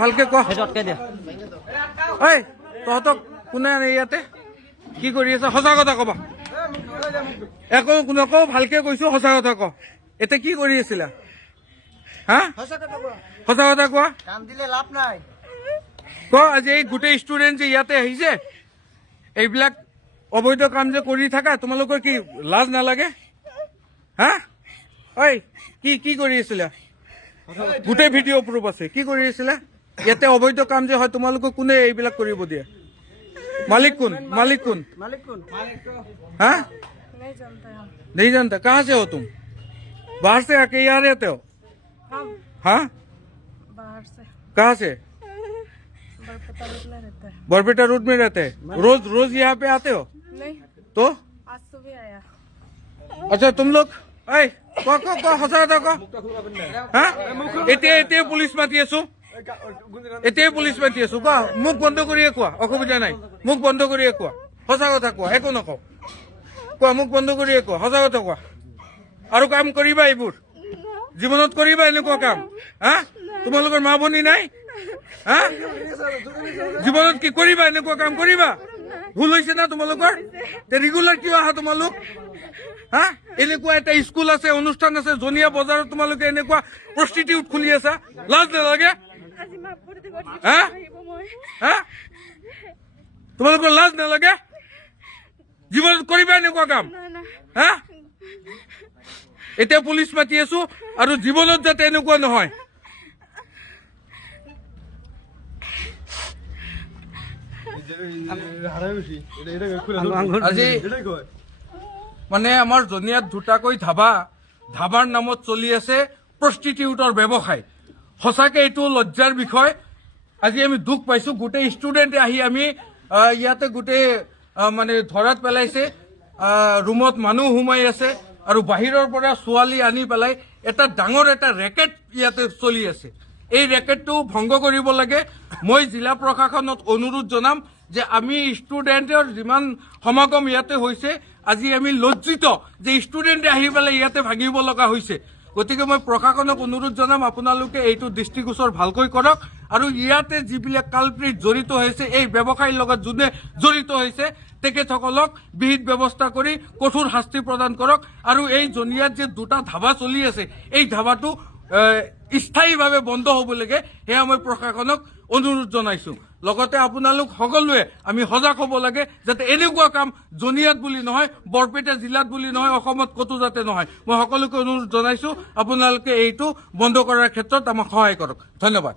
ভালকে ক ঐ তহঁতক কোনে ইয়াতে কি কৰি আছে সঁচা কথা কবা একো নকওঁ ভালকে কৈছো সঁচা কথা ক এতিয়া কি কৰি আছিলা হা সঁচা কথা কোৱা ক আজি এই গোটেই ষ্টুডেণ্ট যে ইয়াতে আহিছে এইবিলাক অবৈধ কাম যে কৰি থাকা তোমালোকৰ কি লাজ নালাগে হা ঐ কি কৰি আছিলা গোটেই ভিডিঅ' প্ৰুফ আছে কি কৰি আছিলা ইয়াতে অবৈধ কাম যে হয় তোমালোকক কোনে এইবিলাক কৰিব দিয়ে मालिक कौन हाँ नहीं जानता कहाँ से हो तुम बाहर से आके यहाँ रहते हो हाँ बाहर से कहाँ से बरपेटा रोड में रहते हैं रोज यहाँ पे आते हो नहीं तो आज सुबह आया अच्छा तुम लोग हाँ एते पुलिस माती आছো এতিয়াই পুলিচ মাতি আছো কোৱা মুখ বন্ধ কৰিয়ে কোৱা অসুবিধা নাই মুখ বন্ধ কৰিয়ে কোৱা সঁচা কথা কোৱা একো নকওঁ কোৱা মুখ বন্ধ কৰিয়ে কোৱা সঁচা কথা কোৱা আৰু কাম কৰিবা এইবোৰ জীৱনত কৰিবা এনেকুৱা কাম হা তোমালোকৰ মা ভনী নাই হা জীৱনত কি কৰিবা এনেকুৱা কাম কৰিবা ভুল হৈছে না তোমালোকৰ ৰেগুলাৰ কিয় আহা তোমালোক হা এনেকুৱা এটা স্কুল আছে অনুষ্ঠান আছে জনিয়া বজাৰত তোমালোকে এনেকুৱা প্ৰস্টিটিউট খুলি আছা লাজ নালাগে তোমালোকৰ লাজ নালাগে জীৱনত কৰিবা এনেকুৱা কাম হা এতিয়া পুলিচ মাতি আছো আৰু জীৱনত যাতে এনেকুৱা নহয় আজি মানে আমাৰ জনিয়াত দুটাকৈ ধাবাৰ নামত চলি আছে প্ৰস্টিটিউটৰ ব্যৱসায় সঁচাকে এইটো লজ্জাৰ বিষয় আজি আমি দুখ পাইছো গোটেই ষ্টুডেণ্টে আহি আমি ইয়াতে গোটেই মানে ধৰাত পেলাইছে ৰুমত মানুহ সোমাই আছে আৰু বাহিৰৰ পৰা ছোৱালী আনি পেলাই এটা ডাঙৰ এটা ৰেকেট ইয়াতে চলি আছে এই ৰেকেটটো ভংগ কৰিব লাগে মই জিলা প্ৰশাসনক অনুৰোধ জনাম যে আমি ষ্টুডেণ্টৰ যিমান সমাগম ইয়াতে হৈছে আজি আমি লজ্জিত যে ষ্টুডেণ্টে আহি পেলাই ইয়াতে ভাঙিব লগা হৈছে গতিকে মই প্ৰশাসনক অনুৰোধ জনাম আপোনালোকে এইটো দৃষ্টিগোচৰ ভালকৈ কৰক আৰু ইয়াতে যিবিলাক কালপ্ৰিট জড়িত হৈছে এই ব্যৱসায়ৰ লগত যোনে জড়িত হৈছে তেখেতসকলক বিহিত ব্যৱস্থা কৰি কঠোৰ শাস্তি প্ৰদান কৰক আৰু এই জনিয়াত যে দুটা ধাবা চলি আছে এই ধাবাটো স্থায়ীভাৱে বন্ধ হ'ব লাগে সেয়া মই প্ৰশাসনক অনুৰোধ জনাইছো লগতে আপোনালোক সকলোৱে আমি সজাগ হ'ব লাগে যাতে এনেকুৱা কাম জনিয়াত বুলি নহয় বৰপেটা জিলাত বুলি নহয় অসমত কতো যাতে নহয় মই সকলোকে অনুৰোধ জনাইছো আপোনালোকে এইটো বন্ধ কৰাৰ ক্ষেত্ৰত আমাক সহায় কৰক ধন্যবাদ